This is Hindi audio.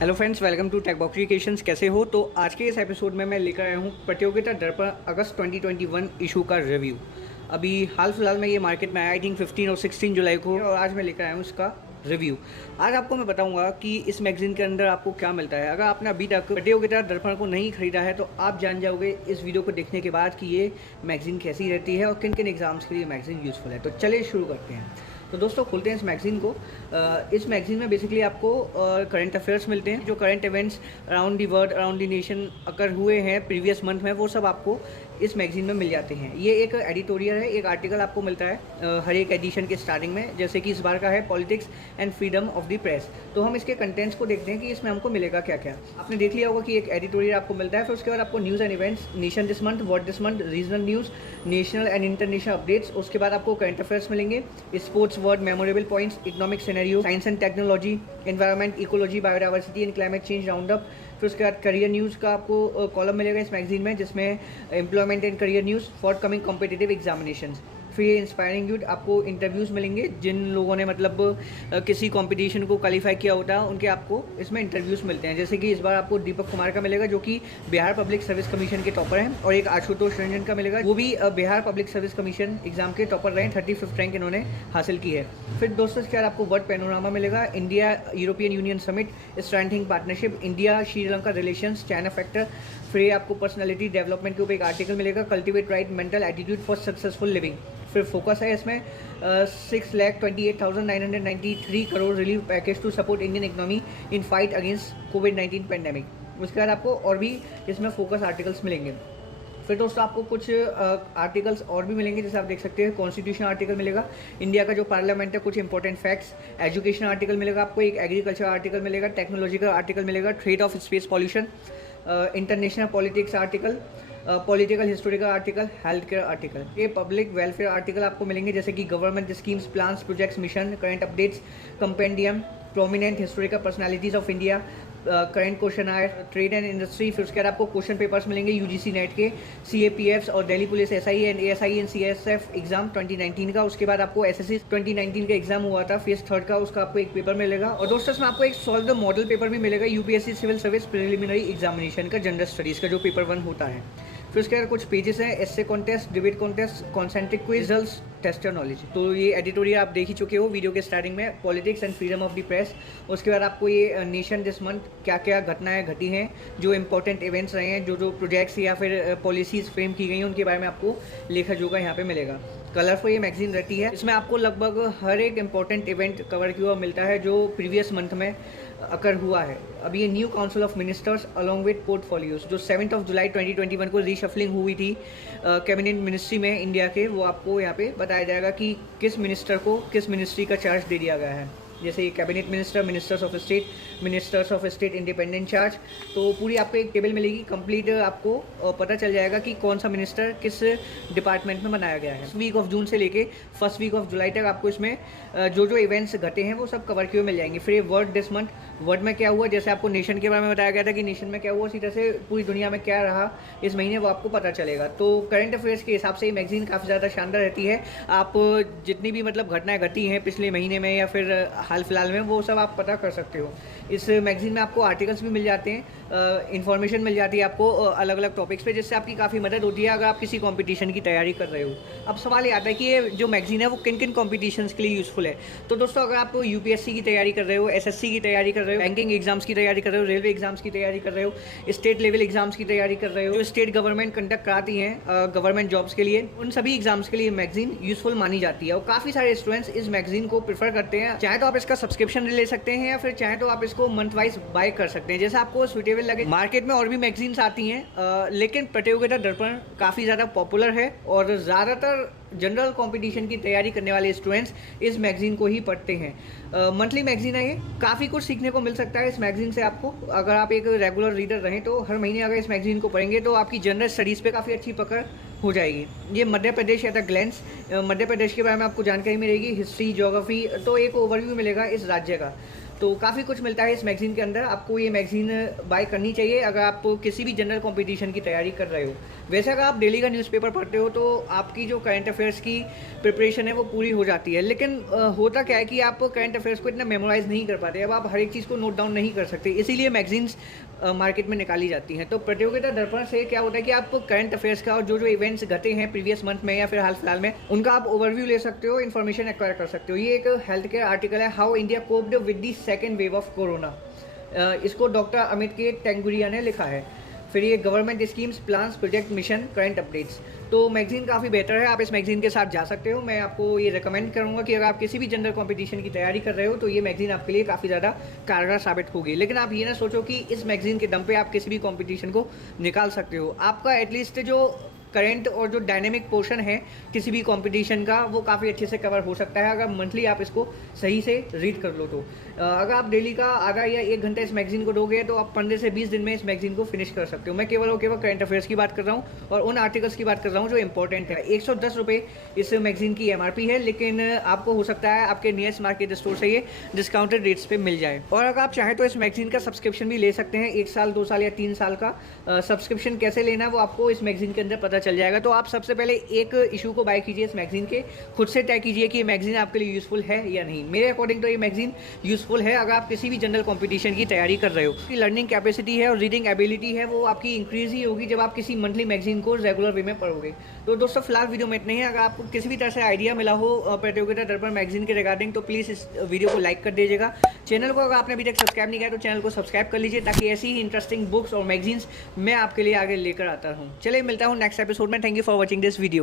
Hello friends, welcome to tech box educations. कैसे हो? तो आज के इस एपिसोड में मैं लेकर आया हूँ प्रतियोगिता दर्पण अगस्त 2021 इशू का रिव्यू। अभी हाल फिलहाल में ये मार्केट में आया, आई थिंक 15 और 16 जुलाई को, और आज मैं लेकर आया हूँ इसका रिव्यू। आज आपको मैं बताऊंगा कि इस मैगजीन के अंदर आपको क्या मिलता है। अगर आपने अभी तक प्रतियोगिता दर्पण को नहीं खरीदा है तो आप जान जाओगे इस वीडियो को देखने के बाद कि ये मैगजीन कैसी रहती है और किन किन एग्जाम्स के लिए मैगजीन यूज़फुल है। तो चलिए शुरू करते हैं। तो दोस्तों, खोलते हैं इस मैगज़ीन को। इस मैगज़ीन में बेसिकली आपको करंट अफेयर्स मिलते हैं, जो current events around the world, around the nation occur हुए हैं प्रीवियस मंथ में, वो सब आपको इस मैगज़ीन में मिल जाते हैं। ये एक एडिटोरियल है, एक आर्टिकल आपको मिलता है हर एक एडिशन के स्टार्टिंग में। जैसे कि इस बार का है politics and freedom of the press. तो हम इसके कंटेंट्स को देखते हैं कि इसमें हमको मिलेगा क्या क्या। आपने देख लिया होगा कि एक एडिटोरियल आपको मिलता है, फिर उसके बाद आपको news and events, nation this month, world this month, regional news, national and international updates. उसके बाद आपको करंट अफेयर्स मिलेंगे, sports word, memorable points, economic scenario, science and technology, environment, ecology, biodiversity and climate change round up. फिर उसके बाद करियर न्यूज़ का आपको कॉलम मिलेगा इस मैगजीन में, जिसमें employment and career news, for coming competitive examinations. फिर ये इंस्पायरिंग यूथ, आपको इंटरव्यूज़ मिलेंगे जिन लोगों ने मतलब किसी कंपटीशन को क्वालिफाई किया होता है, उनके आपको इसमें इंटरव्यूज़ मिलते हैं। जैसे कि इस बार आपको दीपक कुमार का मिलेगा, जो कि बिहार पब्लिक सर्विस कमीशन के टॉपर हैं, और एक आशुतोष रंजन का मिलेगा, वो भी Bihar public service commission exam के टॉपर रहे, 35th रैंक इन्होंने हासिल की है। फिर दोस्तों, इसके बाद आपको वर्ल्ड पैनोरामा मिलेगा, India European Union summit, strengthening partnership, India Sri Lanka relations, China factor. फिर आपको पर्सनैलिटी डेवलपमेंट के ऊपर एक आर्टिकल मिलेगा, cultivate right mental attitude for successful living. फिर फोकस है इसमें 6,28,993 crore relief package to support Indian economy in fight against कोविड-19 पेंडेमिक। उसके बाद आपको और भी इसमें फोकस आर्टिकल्स मिलेंगे। फिर दोस्तों, आपको कुछ आर्टिकल्स और भी मिलेंगे, जैसे आप देख सकते हैं कॉन्स्टिट्यूशन आर्टिकल मिलेगा, इंडिया का जो पार्लियामेंट है, कुछ इंपॉर्टेंट फैक्ट्स, एजुकेशन आर्टिकल मिलेगा आपको, एक एग्रीकल्चर आर्टिकल मिलेगा, टेक्नोलॉजिकल आर्टिकल मिलेगा, threat of space pollution, international politics article, political historical article, health care article. ये पब्लिक वेलफेयर आर्टिकल आपको मिलेंगे, जैसे कि government schemes, plans, projects, mission, current updates, compendium, prominent historical personalities of India, current question ire, trade and industry. फिर उसके बाद आपको क्वेश्चन पेपर्स मिलेंगे यूजीसी नेट के, सीएपीएफ और Delhi police SI and ASI and CSF exam 2019 का। उसके बाद आपको एसएससी 2019 का एग्जाम हुआ था फेज 3 का, उसका आपको एक पेपर मिलेगा। और दोस्तों, इसमें आपको एक सॉल्व द मॉडल पेपर भी मिलेगा, UPSC civil service preliminary examination का, जनरल स्टडीज का, जो पेपर 1 होता है। फिर उसके बाद कुछ पेजेस हैं, essay contest, debate contest, concentric quiz, results, test और नॉलेज। तो ये एडिटोरियल आप देख ही चुके हो वीडियो के स्टार्टिंग में, politics and freedom of the press. उसके बाद आपको ये नेशन दिस मंथ क्या क्या घटनाएं घटी हैं, जो इंपॉर्टेंट इवेंट्स रहे हैं, जो प्रोजेक्ट्स या फिर पॉलिसीज़ फ्रेम की गई हैं, उनके बारे में आपको लेखा जोखा यहाँ पे मिलेगा। कलरफुल ये मैगजीन रहती है, इसमें आपको लगभग हर एक इंपॉर्टेंट इवेंट कवर किया हुआ मिलता है जो प्रीवियस मंथ में अकर हुआ है। अब ये new council of ministers along with portfolios, जो 7 जुलाई 2021 को रीशफलिंग हुई थी कैबिनेट मिनिस्ट्री में इंडिया के, वो आपको यहाँ पे बताया जाएगा कि किस मिनिस्टर को किस मिनिस्ट्री का चार्ज दे दिया गया है। जैसे cabinet minister, ministers of state independent charge. तो पूरी आपको एक टेबल मिलेगी कंप्लीट, आपको पता चल जाएगा कि कौन सा मिनिस्टर किस डिपार्टमेंट में बनाया गया है। वीक ऑफ जून से लेके फर्स्ट वीक ऑफ जुलाई तक आपको इसमें जो जो इवेंट्स घटे हैं वो सब कवर किए मिल जाएंगे। फिर वर्ड दिस मंथ, वर्ड में क्या हुआ, जैसे आपको नेशन के बारे में बताया गया था कि नेशन में क्या हुआ, उसी तरह से पूरी दुनिया में क्या रहा इस महीने, वो आपको पता चलेगा। तो करंट अफेयर्स के हिसाब से ये मैगजीन काफ़ी ज़्यादा शानदार रहती है। आप जितनी भी मतलब घटनाएं घटी हैं पिछले महीने में या फिर हाल फिलहाल में, वो सब आप पता कर सकते हो। इस मैगजीन में आपको आर्टिकल्स भी मिल जाते हैं, इन्फॉर्मेशन मिल जाती है आपको अलग अलग टॉपिक्स पे, जिससे आपकी काफ़ी मदद होती है अगर आप किसी कंपटीशन की तैयारी कर रहे हो। अब सवाल ये आता है कि ये जो मैगजीन है वो किन किन कॉम्पिटिशन्स के लिए यूज़फुल है। तो दोस्तों, अगर आप यूपीएससी की तैयारी कर रहे हो, एसएससी की तैयारी कर रहे हो, बैंकिंग एग्जाम्स की तैयारी कर रहे हो, रेलवे एग्जाम्स की तैयारी कर रहे हो, स्टेट लेवल एग्जाम्स की तैयारी कर रहे हो, जो स्टेट गवर्नमेंट कंडक्ट कराती हैं गवर्नमेंट जॉब्स के लिए, उन सभी एग्जाम्स के लिए मैगजीन यूजफुल मानी जाती है। और काफ़ी सारे स्टूडेंट्स इस मैगजीन को प्रेफर करते हैं। चाहे तो आप इसका सब्सक्रिप्शन ले सकते हैं या फिर चाहे तो आप इसको मंथ वाइज बाय कर सकते हैं, जैसे आपको सुटेबल लगे। मार्केट में और भी मैगजीन्स आती हैं, लेकिन प्रतियोगिता दर्पण काफ़ी ज़्यादा पॉपुलर है और ज़्यादातर जनरल कंपटीशन की तैयारी करने वाले स्टूडेंट्स इस मैगजीन को ही पढ़ते हैं। मंथली मैगजीन है ये, काफ़ी कुछ सीखने को मिल सकता है इस मैगजीन से आपको। अगर आप एक रेगुलर रीडर रहें तो हर महीने अगर इस मैगजीन को पढ़ेंगे तो आपकी जनरल स्टडीज़ पे काफ़ी अच्छी पकड़ हो जाएगी। ये Madhya Pradesh at a glans, Madhya Pradesh के बारे में आपको जानकारी मिलेगी, हिस्ट्री, ज्योग्राफी, तो एक ओवरव्यू मिलेगा इस राज्य का। तो काफ़ी कुछ मिलता है इस मैगज़ीन के अंदर। आपको ये मैगज़ीन बाय करनी चाहिए अगर आप किसी भी जनरल कॉम्पिटिशन की तैयारी कर रहे हो। वैसे अगर आप डेली का न्यूज़पेपर पढ़ते हो तो आपकी जो करंट अफेयर्स की प्रिपरेशन है वो पूरी हो जाती है, लेकिन होता क्या है कि आप करंट अफेयर्स को इतना मेमोराइज़ नहीं कर पाते। अब आप हर एक चीज़ को नोट डाउन नहीं कर सकते, इसीलिए मैगज़ीन्स मार्केट में निकाली जाती हैं। तो प्रतियोगिता दर्पण से क्या होता है कि आप करंट अफेयर्स का और जो इवेंट्स घटे हैं प्रीवियस मंथ में या फिर हाल फिलहाल में, उनका आप ओवरव्यू ले सकते हो, इन्फॉर्मेशन एक्वायर कर सकते हो। ये एक हेल्थ केयर आर्टिकल है, how India coped with the second wave of corona. इसको डॉक्टर अमित के टेंगुरिया ने लिखा है। फिर ये government schemes, plans, project, mission, current updates. तो मैगज़ीन काफ़ी बेटर है, आप इस मैगज़ीन के साथ जा सकते हो। मैं आपको ये रिकमेंड करूँगा कि अगर आप किसी भी जनरल कॉम्पिटिशन की तैयारी कर रहे हो तो ये मैगज़ीन आपके लिए काफ़ी ज़्यादा कारगर साबित होगी। लेकिन आप ये ना सोचो कि इस मैगज़ीन के दम पे आप किसी भी कॉम्पिटिशन को निकाल सकते हो। आपका एटलीस्ट जो करंट और जो डायनेमिक पोर्शन है किसी भी कंपटीशन का, वो काफ़ी अच्छे से कवर हो सकता है अगर मंथली आप इसको सही से रीड कर लो तो। अगर आप डेली का आधा या 1 घंटा इस मैगज़ीन को दोगे तो आप 15 से 20 दिन में इस मैगज़ीन को फिनिश कर सकते हो। मैं केवल और केवल करंट अफेयर्स की बात कर रहा हूँ और उन आर्टिकल्स की बात कर रहा हूँ जो इंपॉर्टेंट है। 110 रुपये इस मैगज़ीन की MRP है, लेकिन आपको हो सकता है आपके नियरेस्ट मार्केट स्टोर से ये डिस्काउंटेड रेट्स पे मिल जाए। और अगर आप चाहें तो इस मैगज़ीन का सब्सक्रिप्शन भी ले सकते हैं, 1 साल, 2 साल या 3 साल का। सब्सक्रिप्शन कैसे लेना है वो आपको इस मैगज़ीन के अंदर पता चल जाएगा। तो आप सबसे पहले एक इशू को बाय कीजिए इस मैगज़ीन के, खुद से तय कीजिए कि ये मैगज़ीन आपके लिए यूज़फुल है या नहीं। मेरे अकॉर्डिंग तो ये मैगज़ीन यूज़फुल है अगर आप किसी भी जनरल कंपटीशन की तैयारी कर रहे हो। लर्निंग कैपेसिटी है और रीडिंग एबिलिटी है वो आपकी इंक्रीज ही होगी जब आप किसी मंथली मैगज़ीन को रेगुलर वे में पढ़ोगे। तो दोस्तों फिलहाल वीडियो में इतना ही। अगर आपको किसी भी तरह से आइडिया मिला हो प्रतियोगिता दर्पण मैगज़ीन के रिगार्डिंग तो प्लीज़ इस वीडियो को लाइक कर दीजिएगा। चैनल को अगर आपने अभी तक सब्सक्राइब नहीं किया तो चैनल को सब्सक्राइब कर लीजिए ताकि ऐसी ही इंटरेस्टिंग बुक्स और मैगज़ीन्स मैं आपके लिए आगे लेकर आता हूँ। चलिए मिलता हूँ नेक्स्ट एपिसोड में। Thank you for watching this video.